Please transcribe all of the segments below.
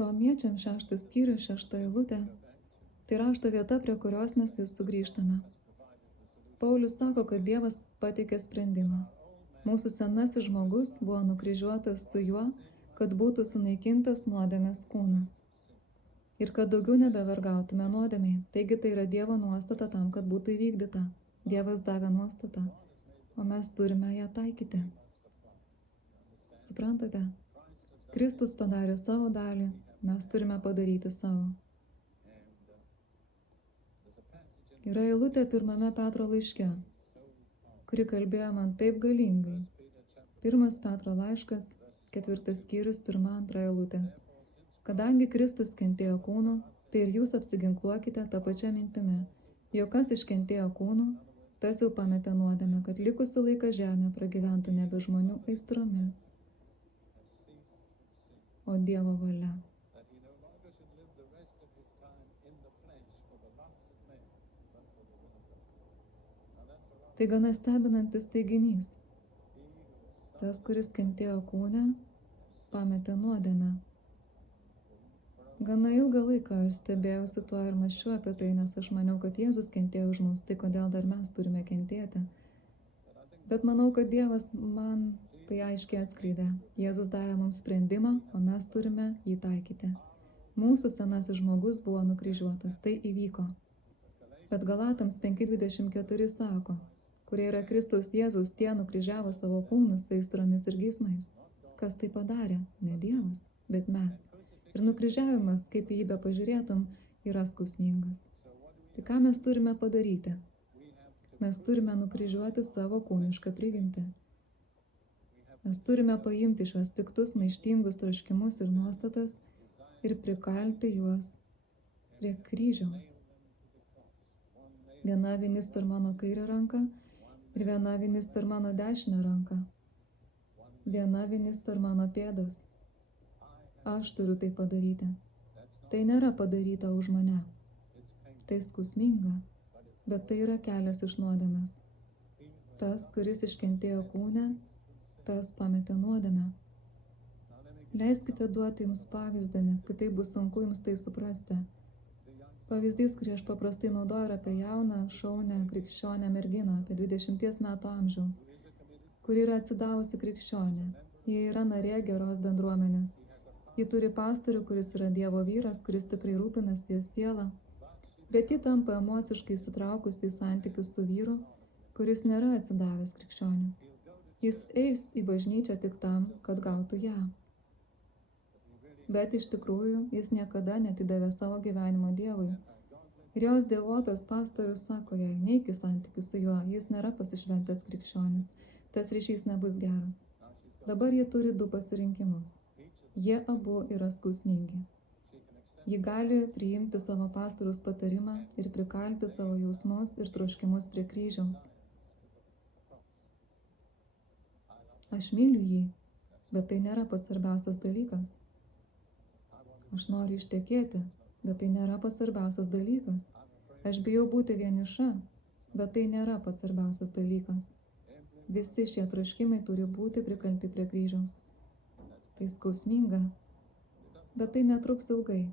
Romiečiams 6 skyrius 6 eilutė. Tai rašto vieta, prie kurios mes vis sugrįžtame. Paulius sako, kad Dievas pateikė sprendimą. Mūsų senasis žmogus buvo nukryžiuotas su juo, kad būtų sunaikintas nuodėmės kūnas. Ir kad daugiau nebevergautume nuodėmei. Taigi tai yra Dievo nuostata tam, kad būtų įvykdyta. Dievas davė nuostatą, o mes turime ją taikyti. Suprantate? Kristus padarė savo dalį, mes turime padaryti savo. Yra eilutė 1 Petro laiške, kuri kalbėjo man taip galingai. 1 Petro laiškas, 4 skyrius, 1-2 eilutės. Kadangi Kristus kentėjo kūnu, tai ir jūs apsiginkluokite tą pačią mintimį. Jog kas iškentėjo kūnu, tas jau pametė nuodėmę, kad likusi laiką žemė pragyventų nebe žmonių aistromis, o Dievo valia. Tai gana stebinantis teiginys. Tas, kuris kentėjo kūne, pametė nuodėmę. Gana ilgą laiką aš stebėjausi tuo ir mąsčiau apie tai, nes aš maniau, kad Jėzus kentėjo už mus, tai kodėl dar mes turime kentėti. Bet manau, kad Dievas man tai aiškiai atskleidė. Jėzus davė mums sprendimą, o mes turime jį taikyti. Mūsų senasis žmogus buvo nukryžiuotas, tai įvyko. Bet Galatams 5:24 sako, kurie yra Kristaus Jėzus, tie nukryžiavo savo kūnus aistromis ir geismais. Kas tai padarė? Ne Dievas, bet mes. Ir nukryžiavimas, kaip į jį bepažiūrėtum, yra skausmingas. Tai ką mes turime padaryti? Mes turime nukryžiuoti savo kūnišką prigimtį. Mes turime paimti šios piktus, maištingus troškimus ir nuostatas ir prikalti juos prie kryžiaus. Viena vinis per mano kairę ranką ir viena vinis per mano dešinę ranką. Viena vinis per mano pėdas. Aš turiu tai padaryti. Tai nėra padaryta už mane. Tai skausminga, bet tai yra kelias iš nuodėmės. Tas, kuris iškentėjo kūne, tas pametė nuodėmę. Leiskite duoti jums pavyzdį, nes kitaip bus sunku jums tai suprasti. Pavyzdys, kurį aš paprastai naudoju, yra apie jauną, šaunę, krikščionę merginą, apie 20 metų amžiaus, kuri yra atsidavusi krikščionė. Ji yra narė geros bendruomenės. Ji turi pastorių, kuris yra Dievo vyras, kuris tikrai rūpinasi jos sielą, bet ji tampa emociškai įsitraukusi į santykius su vyru, kuris nėra atsidavęs krikščionis. Jis eis į bažnyčią tik tam, kad gautų ją. Bet iš tikrųjų jis niekada neatidavė savo gyvenimo Dievui. Ir jos dievotas pastorius sako jai, neik į santykius su juo, jis nėra pasišventęs krikščionis, tas ryšys nebus geras. Dabar ji turi 2 pasirinkimus. Jie abu yra skausmingi. Ji gali priimti savo pastoriaus patarimą ir prikalti savo jausmus ir troškimus prie kryžiaus. Aš myliu jį, bet tai nėra pats svarbiausias dalykas. Aš noriu ištekėti, bet tai nėra pats svarbiausias dalykas. Aš bijau būti vieniša, bet tai nėra pats svarbiausias dalykas. Visi šie troškimai turi būti prikalti prie kryžiaus. Tai skausminga, bet tai netruks ilgai.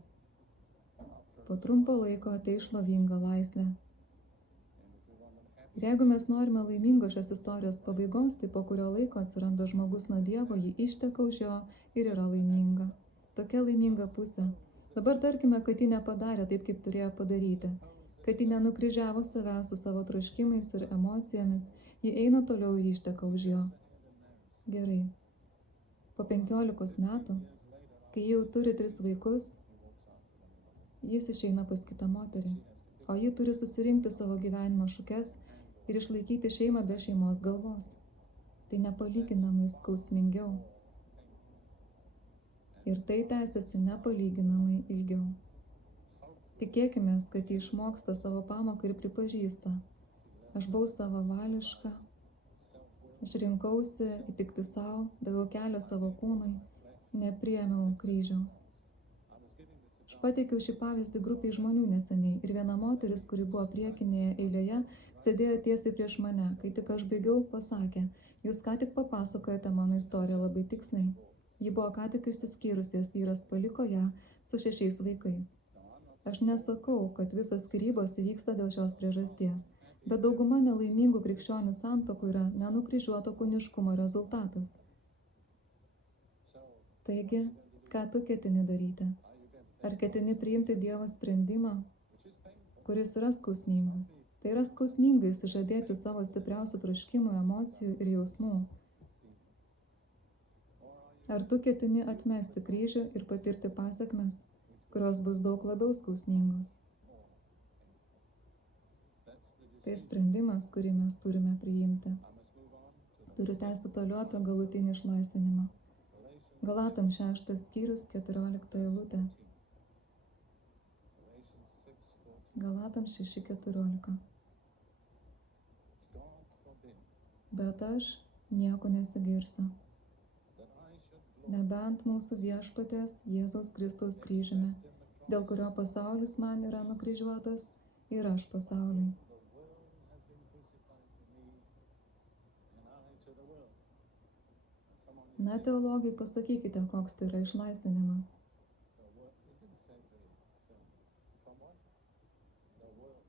Po trumpo laiko ateis šlovinga laisvė. Ir jeigu mes norime laimingos šios istorijos pabaigos, tai po kurio laiko atsiranda žmogus nuo Dievo, jį išteka už jo ir yra laiminga. Tokia laiminga pusė. Dabar tarkime, kad ji nepadarė taip, kaip turėjo padaryti. Kad ji nenukryžiavo savęs su savo troškimais ir emocijomis, ji eina toliau ir išteka už jo. Gerai. Po 15 metų, kai jau turi 3 vaikus, jis išeina pas kitą moterį, o ji turi susirinkti savo gyvenimo šukes ir išlaikyti šeimą be šeimos galvos. Tai nepalyginamai skausmingiau. Ir tai tęsiasi nepalyginamai ilgiau. Tikėkime, kad ji išmoksta savo pamoką ir pripažįsta. Aš buvau savavališka, aš rinkausi įtikti savo, daviau kelią savo kūnui, nepriėmiau kryžiaus. Aš pateikiau šį pavyzdį grupiai žmonių neseniai ir viena moteris, kuri buvo priekinėje eilėje, sėdėjo tiesiai prieš mane. Kai tik aš baigiau, pasakė, jūs ką tik papasakojate mano istoriją labai tiksliai. Ji buvo ką tik išsiskyrusi, jos vyras paliko ją su 6 vaikais. Aš nesakau, kad visos skyrybos įvyksta dėl šios priežasties, bet dauguma nelaimingų krikščionių santuokų yra nenukryžiuoto kūniškumo rezultatas. Taigi, ką tu ketini daryti? Ar ketini priimti Dievo sprendimą, kuris yra skausmingas? Tai yra skausmingai išsižadėti savo stipriausių troškimų, emocijų ir jausmų. Ar tu ketini atmesti kryžių ir patirti pasekmes, kurios bus daug labiau skausmingos? Tai sprendimas, kurį mes turime priimti. Turiu tęsti toliau apie galutinį išlaisvinimą. Galatam 6 skyrius 14 eilutė. Galatam 6:14. Bet aš nieko nesigirsiu, nebent mūsų viešpaties Jėzaus Kristaus kryžiumi, dėl kurio pasaulis man yra nukryžiuotas ir aš pasauliui. Na, teologai, pasakykite, koks tai yra išlaisvinimas.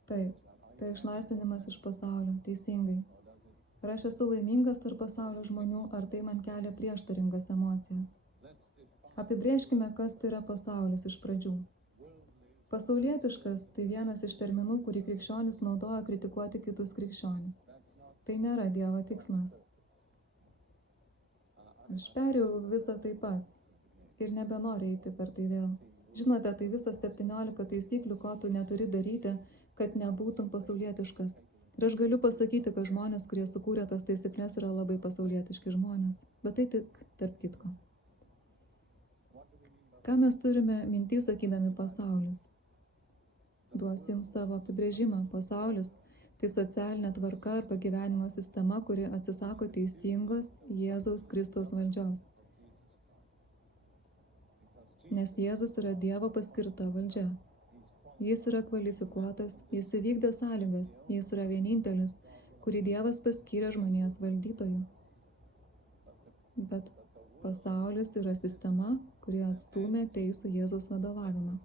Taip, tai išlaisvinimas iš pasaulio, teisingai. Ar aš esu laimingas tarp pasaulio žmonių, ar tai man kelia prieštaringas emocijas? Apibrėžkime, kas tai yra pasaulis iš pradžių. Pasaulietiškas tai vienas iš terminų, kurį krikščionis naudoja kritikuoti kitus krikščionis. Tai nėra Dievo tikslas. Aš perėjau visą tai pats ir nebenoriu eiti per tai vėl. Žinote, tai visas 17 taisyklių, ko tu neturi daryti, kad nebūtum pasaulietiškas. Ir aš galiu pasakyti, kad žmonės, kurie sukūrė tas taisyklės, yra labai pasaulietiški žmonės. Bet tai tik tarp kitko. Ką mes turime mintį sakydami pasaulis? Duosiu jums savo apibrėžimą. Pasaulis tai socialinė tvarka arba gyvenimo sistema, kuri atsisako teisingos Jėzaus Kristaus valdžios. Nes Jėzus yra Dievo paskirta valdžia. Jis yra kvalifikuotas, jis įvykdė sąlygas, jis yra vienintelis, kurį Dievas paskyrė žmonijos valdytoju. Bet pasaulis yra sistema, kuri atstūmė teisų Jėzaus vadovavimą.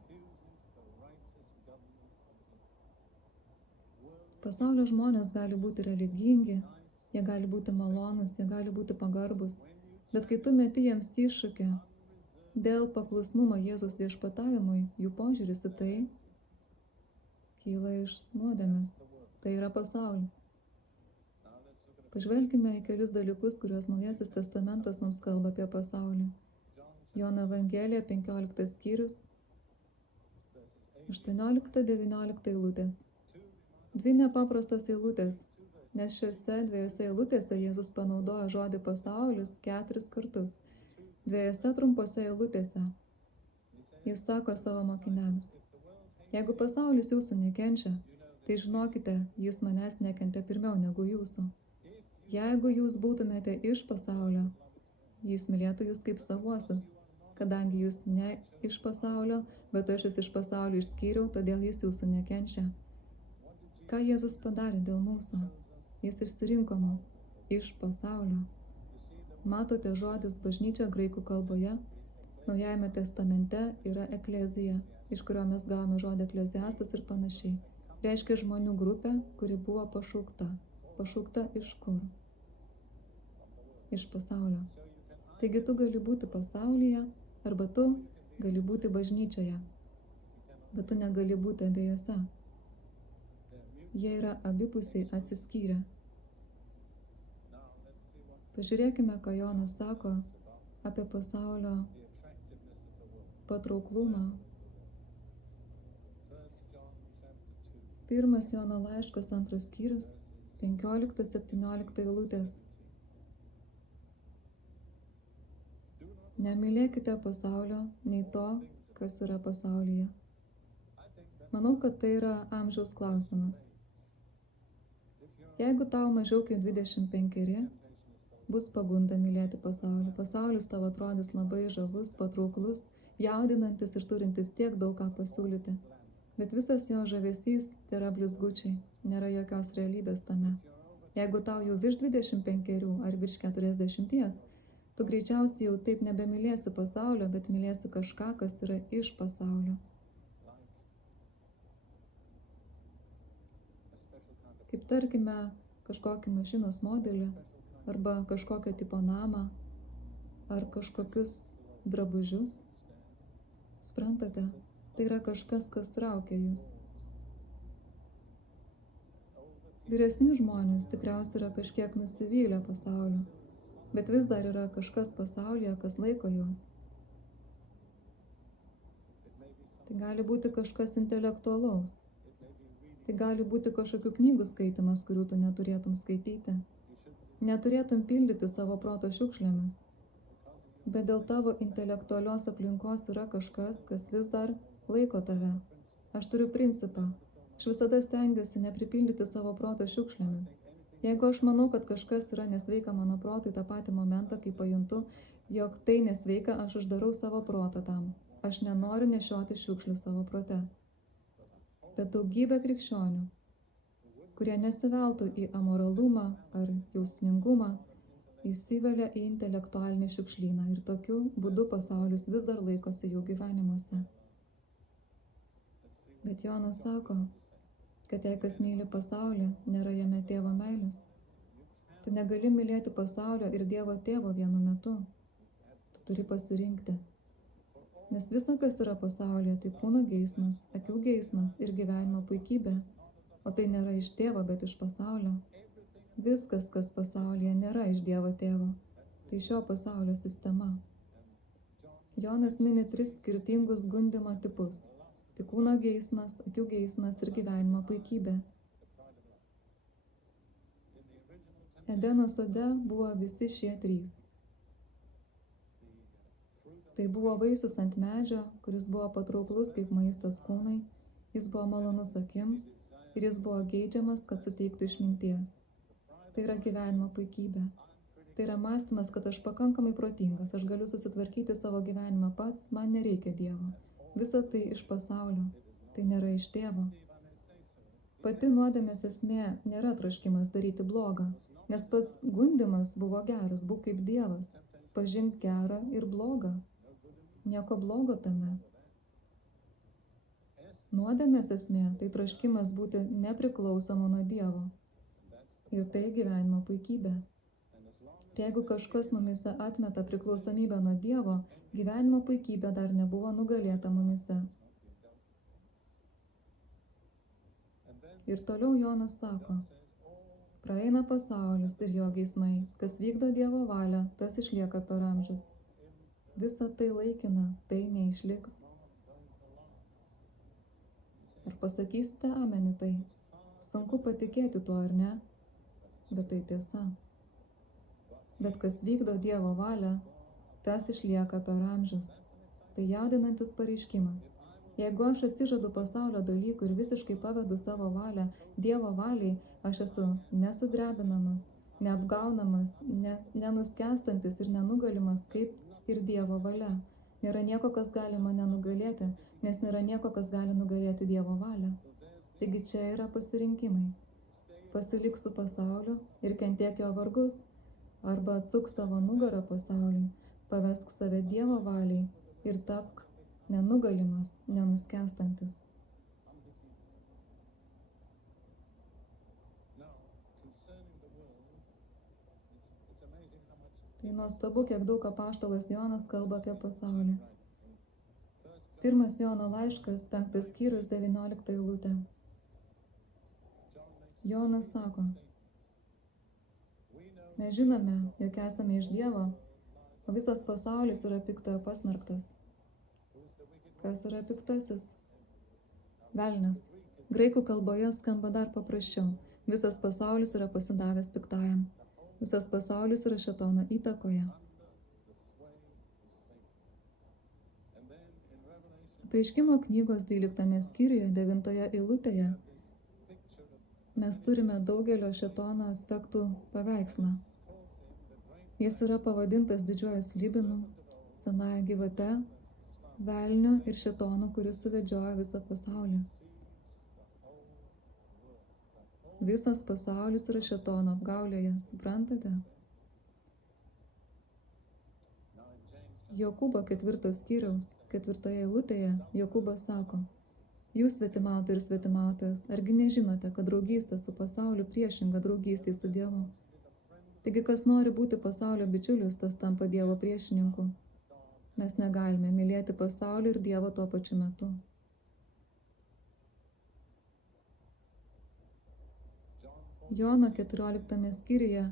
Pasaulio žmonės gali būti religingi, jie gali būti malonūs, jie gali būti pagarbus, bet kai tu meti jiems iššūkį dėl paklusnumo Jėzaus viešpatavimui, jų požiūris į tai kyla iš nuodėmės. Tai yra pasaulis. Pažvelkime į kelius dalykus, kuriuos Naujasis testamentas mums kalba apie pasaulį. Jono Evangelija 15 skyrius 18-19 eilutės. 2 nepaprastos eilutės, nes šiuose 2 eilutėse Jėzus panaudoja žodį pasaulis 4 kartus. 2 trumpose eilutėse jis sako savo mokiniams: jeigu pasaulis jūsų nekenčia, tai žinokite, jis manęs nekentė pirmiau negu jūsų. Jeigu jūs būtumėte iš pasaulio, jis mylėtų jūs kaip savuosius. Kadangi jūs ne iš pasaulio, bet aš jūs iš pasaulio išskyriau, todėl jis jūsų nekenčia. Ką Jėzus padarė dėl mūsų? Jis išsirinko mus iš pasaulio. Matote, žodis bažnyčia graikų kalboje Naujajame testamente yra eklezija, iš kurio mes gavome žodį ekleziastas ir panašiai. Reiškia žmonių grupę, kuri buvo pašaukta. Pašaukta iš kur? Iš pasaulio. Taigi tu gali būti pasaulyje, arba tu gali būti bažnyčioje, bet tu negali būti abiejose. Jie yra abipusiai atsiskyrę. Pažiūrėkime, ką Jonas sako apie pasaulio patrauklumą. 1 Jono laiškas 2 skyrius 15-17 eilutės. Nemylėkite pasaulio, nei to, kas yra pasaulyje. Manau, kad tai yra amžiaus klausimas. Jeigu tau mažiau kaip 25, bus pagunda mylėti pasaulį. Pasaulis tau atrodys labai žavus, patrauklus, jaudinantis ir turintis tiek daug ką pasiūlyti. Bet visas jo žavesys tai yra blizgučiai, nėra jokios realybės tame. Jeigu tau jau virš 25 ar virš 40, Tu greičiausiai jau taip nebemylėsi pasaulio, bet mylėsi kažką, kas yra iš pasaulio. Kaip tarkime, kažkokį mašinos modelį, arba kažkokio tipo namą, ar kažkokius drabužius. Suprantate, tai yra kažkas, kas traukia jūs. Vyresni žmonės tikriausiai yra kažkiek nusivylę pasauliu, bet vis dar yra kažkas pasaulyje, kas laiko juos. Tai gali būti kažkas intelektualaus. Tai gali būti kažkokių knygų skaitimas, kurių tu neturėtum skaityti. Neturėtum pildyti savo proto šiukšlėmis. Bet dėl tavo intelektualios aplinkos yra kažkas, kas vis dar laiko tave. Aš turiu principą. Aš visada stengiuosi nepripildyti savo proto šiukšlėmis. Jeigu aš manau, kad kažkas yra nesveika mano protui tą patį momentą, kai pajuntu, jog tai nesveika, aš uždarau savo protą tam. Aš nenoriu nešioti šiukšlių savo prote. Bet daugybė krikščionių, kurie nesiveltų į amoralumą ar jausmingumą, įsivelia į intelektualinį šiukšlyną ir tokiu būdu pasaulis vis dar laikosi jų gyvenimuose. Bet Jonas sako, kad jei kas myli pasaulį, nėra jame tėvo meilės. Tu negali mylėti pasaulio ir Dievo tėvo vienu metu. Tu turi pasirinkti. Nes visa, kas yra pasaulyje, tai kūno geismas, akių geismas ir gyvenimo puikybė. O tai nėra iš tėvo, bet iš pasaulio. Viskas, kas pasaulyje, nėra iš Dievo tėvo. Tai šio pasaulio sistema. Jonas mini 3 skirtingus gundymo tipus. Tai kūno geismas, akių geismas ir gyvenimo puikybė. Edeno sode buvo visi šie 3. Tai buvo vaisius ant medžio, kuris buvo patrauklus kaip maistas kūnui, jis buvo malonus akims ir jis buvo geidžiamas, kad suteiktų išminties. Tai yra gyvenimo puikybė. Tai yra mąstymas, kad aš pakankamai protingas, aš galiu susitvarkyti savo gyvenimą pats, man nereikia Dievo. Visa tai iš pasaulio, tai nėra iš tėvo. Pati nuodėmės esmė nėra troškimas daryti blogą, nes pats gundymas buvo geras, būk kaip Dievas, pažink gerą ir blogą. Nieko blogo tame. Nuodėmės esmė tai troškimas būti nepriklausomu nuo Dievo. Ir tai gyvenimo puikybė. Tai jeigu kažkas mumise atmeta priklausomybę nuo Dievo, gyvenimo puikybė dar nebuvo nugalėta mumise. Ir toliau Jonas sako, praeina pasaulis ir jo geismai, kas vykdo Dievo valią, tas išlieka per amžius. Visa tai laikina, tai neišliks. Ar pasakysite amen į tai? Sunku patikėti tuo, ar ne? Bet tai tiesa. Bet kas vykdo Dievo valią, tas išlieka per amžius. Tai jaudinantis pareiškimas. Jeigu aš atsižadu pasaulio dalykų ir visiškai pavedu savo valią Dievo valiai, aš esu nesudrebinamas, neapgaunamas, nenuskęstantis ir nenugalimas kaip ir Dievo valia. Nėra nieko, kas gali mane nugalėti, nes nėra nieko, kas gali nugalėti Dievo valią. Taigi čia yra pasirinkimai. Pasilik su pasauliu ir kentėk jo vargus, arba atsuk savo nugarą pasauliui, pavesk save Dievo valiai ir tapk nenugalimas, nenuskęstantis. Tai nuostabu, kiek daug apaštalas Jonas kalba apie pasaulį. 1 Jono laiškas, 5 skyrius, 19 eilutė. Jonas sako, mes žinome, jog esame iš Dievo, o visas pasaulis yra piktojo pasmerktas. Kas yra piktasis? Velnias. Graikų kalboje skamba dar paprasčiau. Visas pasaulis yra pasidavęs piktajam. Visas pasaulis yra šėtono įtakoje. Apreiškimo knygos 12 skyriuje 9 eilutėje mes turime daugelio šėtono aspektų paveikslą. Jis yra pavadintas didžiuoju slibinu, senąja gyvate, velniu ir šėtonu, kuris suvedžioja visą pasaulį. Visas pasaulis yra šėtono apgaulėje, suprantate? Jokūbo 4 skyriaus 4 eilutėje Jokūbas sako: Jūs svetimautojai ir svetimautojas, argi nežinote, kad draugystė su pasauliu priešinga draugystė su Dievu? Taigi, kas nori būti pasaulio bičiulis, tas tampa Dievo priešininku. Mes negalime mylėti pasaulį ir Dievą tuo pačiu metu. Jono 14 skyriuje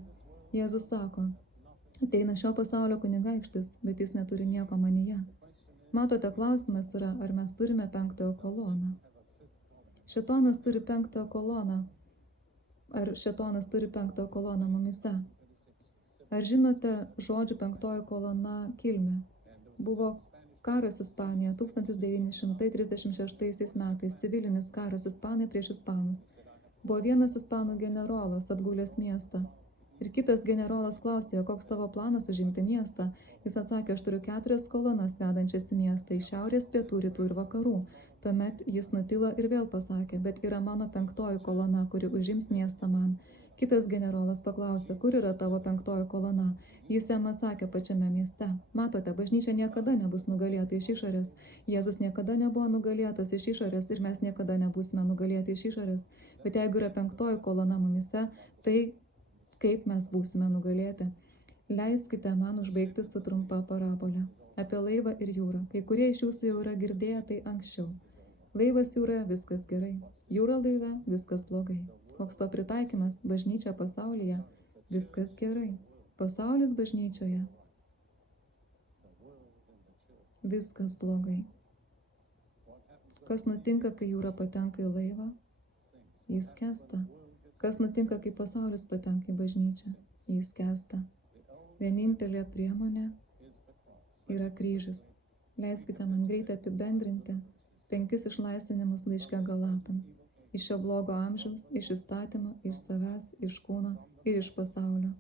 Jėzus sako: Ateina šio pasaulio kunigaikštis, bet jis neturi nieko manyje. Matote, klausimas yra, ar mes turime 5 koloną. Šėtonas turi 5 koloną. Ar šėtonas turi 5 koloną mumise? Ar žinote žodžių 5 kolona kilmę? Buvo karas Ispanijoje 1936 metais, civilinis karas Ispanai prieš Ispanus. Buvo vienas ispanų generolas apgulęs miestą. Ir kitas generolas klausė, koks tavo planas užimti miestą. Jis atsakė, aš turiu 4 kolonas vedančias į miestą, iš šiaurės, pietų, rytų ir vakarų. Tuomet jis nutilo ir vėl pasakė, bet yra mano 5 kolona, kuri užims miestą man. Kitas generolas paklausė, kur yra tavo 5 kolona. Jis jam atsakė, pačiame mieste. Matote, bažnyčia niekada nebus nugalėta iš išorės. Jėzus niekada nebuvo nugalėtas iš išorės ir mes niekada nebūsime nugalėti iš išorės. Bet jeigu yra 5 kolona mumise, tai kaip mes būsime nugalėti? Leiskite man užbaigti su trumpa parabolė apie laivą ir jūrą. Kai kurie iš jūsų jau yra girdėję tai anksčiau. Laivas jūroje - viskas gerai. Jūra laive - viskas blogai. Koks to pritaikymas? Bažnyčia pasaulyje - viskas gerai. Pasaulis bažnyčioje - viskas blogai. Kas nutinka, kai jūra patenka į laivą? Jis skęsta. Kas nutinka, kai pasaulis patenka į bažnyčią? Jis skęsta. Vienintelė priemonė yra kryžius. Leiskite man greitai apibendrinti 5 išlaisvinimus laiške Galatams. Iš šio blogo amžiaus, iš įstatymo, iš savęs, iš kūno ir iš pasaulio.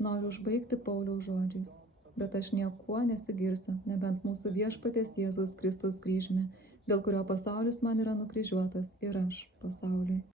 Noriu užbaigti Pauliaus žodžiais, bet aš niekuo nesigirsiu, nebent mūsų viešpaties Jėzaus Kristaus kryžiumi, dėl kurio pasaulis man yra nukryžiuotas ir aš pasauliui.